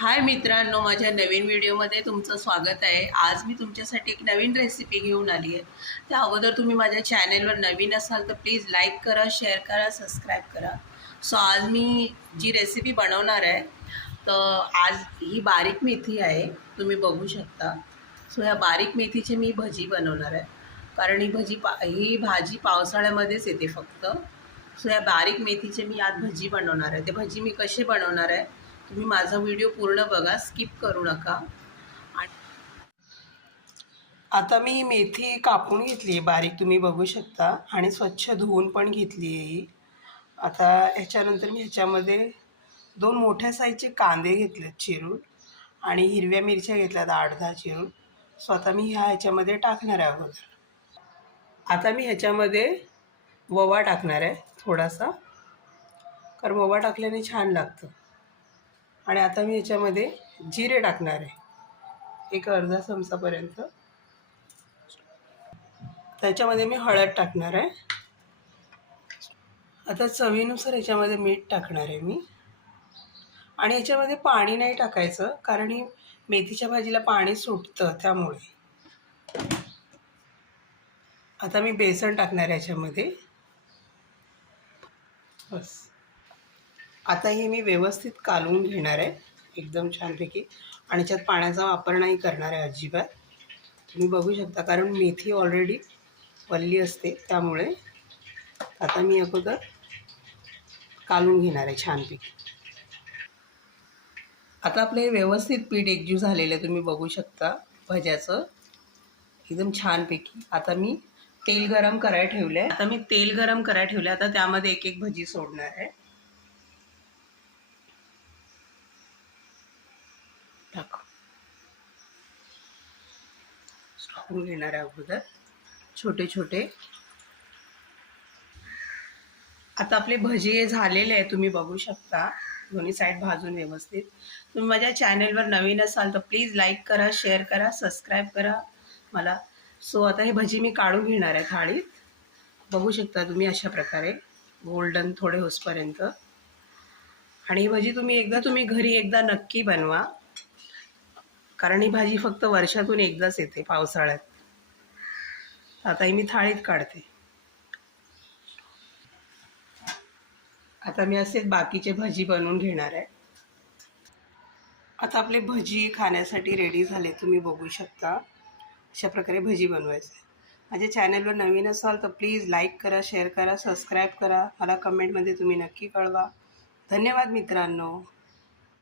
हाय मित्रांनो माझ्या नवीन व्हिडिओमध्ये तुमचं स्वागत आहे. आज मी तुमच्यासाठी एक नवीन रेसिपी घेऊन आली आहे. त्या अगोदर तुम्ही माझ्या चॅनेलवर नवीन असाल तर प्लीज लाईक करा शेअर करा सबस्क्राईब करा. सो आज मी जी रेसिपी बनवणार आहे तर आज ही बारीक मेथी आहे. तुम्ही बघू शकता. सो ह्या बारीक मेथीची मी भजी बनवणार आहे. कारण ही भजी पा ही भाजी पावसाळ्यामध्येच येते फक्त. सो ह्या बारीक मेथीचे मी आज भजी बनवणार आहे. ते भजी मी कसे बनवणार आहे तुम्ही माझा व्हिडिओ पूर्ण बघा स्किप करू नका. आता मी मेथी कापून घेतली आहे बारीक तुम्ही बघू शकता. आणि स्वच्छ धुवून पण घेतली आहे ही. आता ह्याच्यानंतर मी ह्याच्यामध्ये दोन मोठ्या साईजचे कांदे घेतलेत चिरून. आणि हिरव्या मिरच्या घेतल्यात आठ दहा चिरून. सो आता मी ह्या ह्याच्यामध्ये टाकणार आहे अगोदर. आता मी ह्याच्यामध्ये ववा टाकणार आहे थोडासा. कारण ववा टाकल्याने छान लागतं. आणि आता मी याच्यामध्ये जिरे टाकणार आहे. एक अर्धा चमचापर्यंत. त्याच्यामध्ये मी हळद टाकणार आहे. आता चवीनुसार याच्यामध्ये मीठ टाकणार आहे मी. आणि याच्यामध्ये पाणी नाही टाकायचं कारण ही मेथीच्या भाजीला पाणी सुटतं त्यामुळे. आता मी बेसन टाकणार आहे याच्यामध्ये. बस. आता हे मी व्यवस्थित कालवून घेणार आहे एकदम छानपैकी. आणि त्यात पाण्याचा वापर नाही करणार आहे अजिबात. तुम्ही बघू शकता कारण मेथी ऑलरेडी वल्ली असते त्यामुळे आता मी अगोदर कालून घेणार आहे छानपैकी. आता आपलं हे व्यवस्थित पीठ एकजीव झालेलं आहे तुम्ही बघू शकता भज्याचं. एकदम छानपैकी. आता मी तेल गरम करायला ठेवलं आहे आता मी तेल गरम करायला ठेवलं आहे आता त्यामध्ये एक एक भजी सोडणार आहे. टाकून घेणार आहे अगोदर. छोटे छोटे. आता आपले भजी हे झालेले आहे तुम्ही बघू शकता. दोन्ही साईड भाजून व्यवस्थित. तुम्ही माझ्या चॅनेलवर नवीन असाल तर प्लीज लाईक करा शेअर करा सबस्क्राईब करा. मला सो आता हे भजी मी काढून घेणार आहे थाळीत. बघू शकता तुम्ही अशा प्रकारे. गोल्डन थोडे होसपर्यंत. आणि ही भजी तुम्ही एकदा तुम्ही घरी एकदा नक्की बनवा. कारण ही भाजी फक्त वर्षातून एकदाच येते पावसाळ्यात. आता ही मी थाळीत काढते. आता मी असेच बाकीचे भजी बनवून घेणार आहे. आता आपले भजी खाण्यासाठी रेडी झाले तुम्ही बघू शकता अशा प्रकारे भजी बनवायचे. आहे माझ्या चॅनलवर नवीन असाल तर प्लीज लाईक करा शेअर करा सबस्क्राईब करा. मला कमेंटमध्ये तुम्ही नक्की कळवा. धन्यवाद मित्रांनो.